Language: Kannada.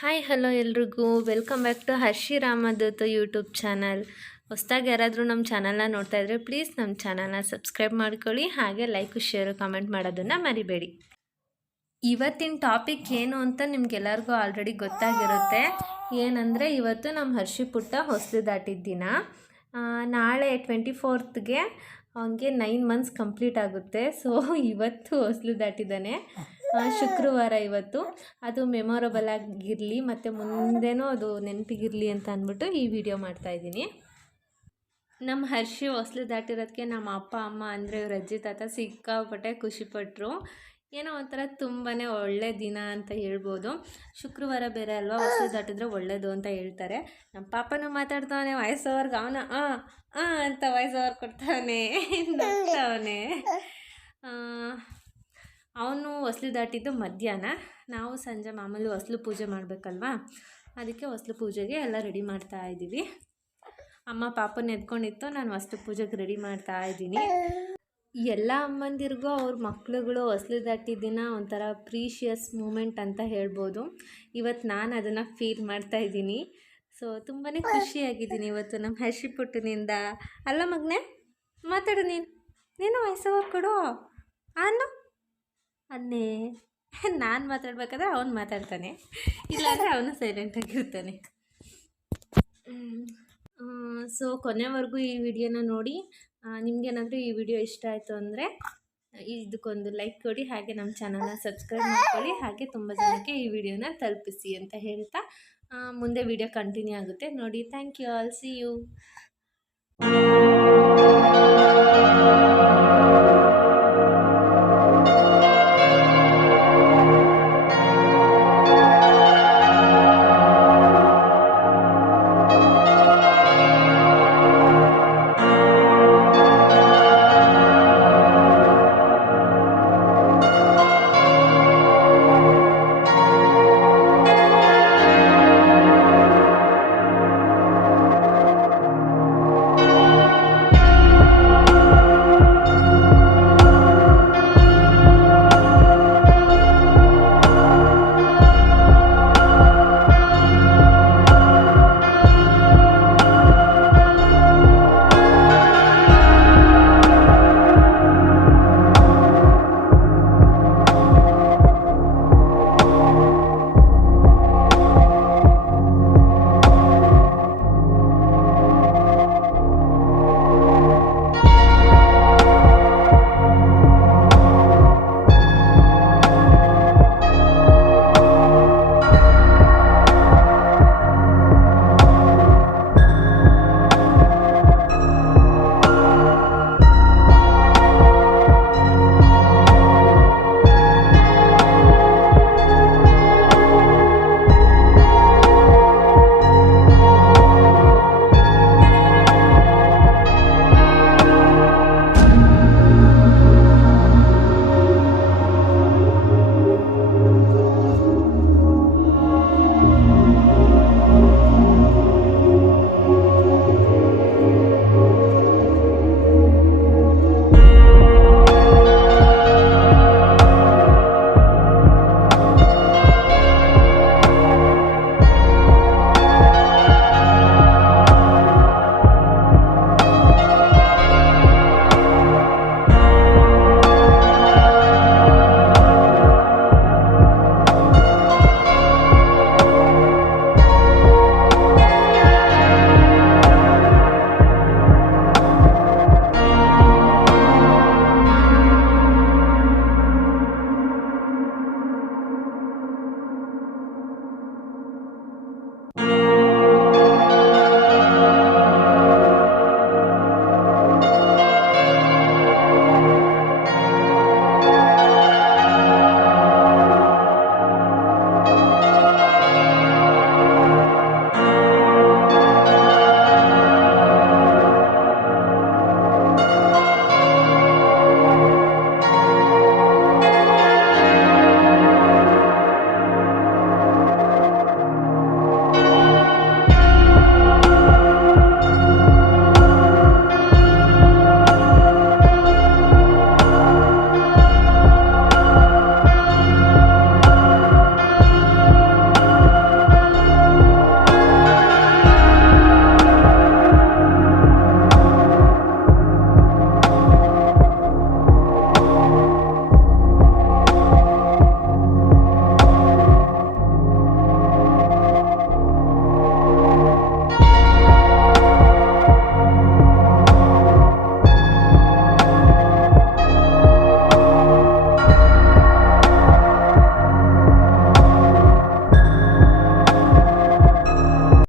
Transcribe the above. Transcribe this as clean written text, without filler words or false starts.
ಹಾಯ್ ಹಲೋ ಎಲ್ರಿಗೂ welcome back to Harshi Ramdoot YouTube channel. ಹೊಸದಾಗಿ ಯಾರಾದರೂ ನಮ್ಮ ಚಾನಲ್ನ ನೋಡ್ತಾ ಇದ್ದರೆ ಪ್ಲೀಸ್ ನಮ್ಮ ಚಾನಲ್ನ ಸಬ್ಸ್ಕ್ರೈಬ್ ಮಾಡ್ಕೊಳ್ಳಿ, ಹಾಗೆ ಲೈಕು ಶೇರು ಕಮೆಂಟ್ ಮಾಡೋದನ್ನು ಮರಿಬೇಡಿ. ಇವತ್ತಿನ ಟಾಪಿಕ್ ಏನು ಅಂತ ನಿಮ್ಗೆಲ್ಲರಿಗೂ ಆಲ್ರೆಡಿ ಗೊತ್ತಾಗಿರುತ್ತೆ. ಏನಂದರೆ ಇವತ್ತು ನಮ್ಮ ಹರ್ಷಿ ಪುಟ್ಟ ಹೊಸಲು ದಾಟಿದ ದಿನ. ನಾಳೆ 24ಗೆ ಅವನಿಗೆ 9 ಮಂತ್ಸ್ ಕಂಪ್ಲೀಟ್ ಆಗುತ್ತೆ. ಸೊ ಇವತ್ತು ಹೊಸಲು ದಾಟಿದ್ದಾನೆ. ಶುಕ್ರವಾರ ಇವತ್ತು. ಅದು ಮೆಮೊರಬಲ್ ಆಗಿರಲಿ ಮತ್ತು ಮುಂದೆನೂ ಅದು ನೆನಪಿಗಿರಲಿ ಅಂತ ಅಂದ್ಬಿಟ್ಟು ಈ ವಿಡಿಯೋ ಮಾಡ್ತಾಯಿದ್ದೀನಿ. ನಮ್ಮ ಹರ್ಷಿ ಹೊಸಲು ದಾಟಿರೋದಕ್ಕೆ ನಮ್ಮ ಅಪ್ಪ ಅಮ್ಮ ಅಂದರೆ ಇವ್ರ ಅಜ್ಜಿ ತಾತ ಸಿಕ್ಕಾಪಟ್ಟೆ ಖುಷಿಪಟ್ಟರು. ಏನೋ ಒಂಥರ ತುಂಬಾ ಒಳ್ಳೆ ದಿನ ಅಂತ ಹೇಳ್ಬೋದು. ಶುಕ್ರವಾರ ಬೇರೆ ಅಲ್ವಾ, ಹೊಸಲು ದಾಟಿದ್ರೆ ಒಳ್ಳೆಯದು ಅಂತ ಹೇಳ್ತಾರೆ. ನಮ್ಮ ಪಾಪನೂ ಮಾತಾಡ್ತಾವನೆ, ವಯಸ್ಸವ್ರಿಗೆ ಅವನ ಅಂತ ವಾಯ್ಸ್ ಓವರ್ ಕೊಡ್ತಾವನೆ, ನಗ್ತಾವನೆ. ಅವನು ಹೊಸಲು ದಾಟಿದ್ದು ಮಧ್ಯಾಹ್ನ. ನಾವು ಸಂಜೆ ಮಾಮೂಲಿ ಹೊಸಲು ಪೂಜೆ ಮಾಡಬೇಕಲ್ವಾ, ಅದಕ್ಕೆ ಹೊಸಲು ಪೂಜೆಗೆ ಎಲ್ಲ ರೆಡಿ ಮಾಡ್ತಾ ಇದ್ದೀವಿ. ಅಮ್ಮ ಪಾಪನ ಎತ್ಕೊಂಡಿತ್ತು, ನಾನು ಹೊಸಲು ಪೂಜೆಗೆ ರೆಡಿ ಮಾಡ್ತಾ ಇದ್ದೀನಿ. ಎಲ್ಲ ಅಮ್ಮಂದಿರಿಗೂ ಅವ್ರ ಮಕ್ಳುಗಳು ಹೊಸಲು ದಾಟಿದ ದಿನ ಒಂಥರ ಪ್ರೀಷಿಯಸ್ ಮೂಮೆಂಟ್ ಅಂತ ಹೇಳ್ಬೋದು. ಇವತ್ತು ನಾನು ಅದನ್ನು ಫೀಲ್ ಮಾಡ್ತಾಯಿದ್ದೀನಿ. ಸೊ ತುಂಬಾ ಖುಷಿಯಾಗಿದ್ದೀನಿ ಇವತ್ತು ನಮ್ಮ ಹರ್ಷಿ ಪುಟ್ಟನಿಂದ. ಅಲ್ಲ ಮಗನೇ, ಮಾತಾಡು, ನೀನು ವಯಸ್ಸವ್ರು ಕೊಡು ಅನ್ನು ಅನ್ನೇ. ನಾನು ಮಾತಾಡ್ಬೇಕಾದ್ರೆ ಅವನು ಮಾತಾಡ್ತಾನೆ, ಇಲ್ಲಾಂದರೆ ಅವನು ಸೈಲೆಂಟಾಗಿರ್ತಾನೆ. ಸೊ ಕೊನೆವರೆಗೂ ಈ ವಿಡಿಯೋನ ನೋಡಿ. ನಿಮಗೇನಾದರೂ ಈ ವಿಡಿಯೋ ಇಷ್ಟ ಆಯಿತು ಅಂದರೆ ಇದಕ್ಕೊಂದು ಲೈಕ್ ಕೊಡಿ, ಹಾಗೆ ನಮ್ಮ ಚಾನಲ್ನ ಸಬ್ಸ್ಕ್ರೈಬ್ ಮಾಡ್ಕೊಳ್ಳಿ, ಹಾಗೆ ತುಂಬ ಜನಕ್ಕೆ ಈ ವಿಡಿಯೋನ ತಲುಪಿಸಿ ಅಂತ ಹೇಳ್ತಾ ಮುಂದೆ ವಿಡಿಯೋ ಕಂಟಿನ್ಯೂ ಆಗುತ್ತೆ ನೋಡಿ. Thank you all, see you.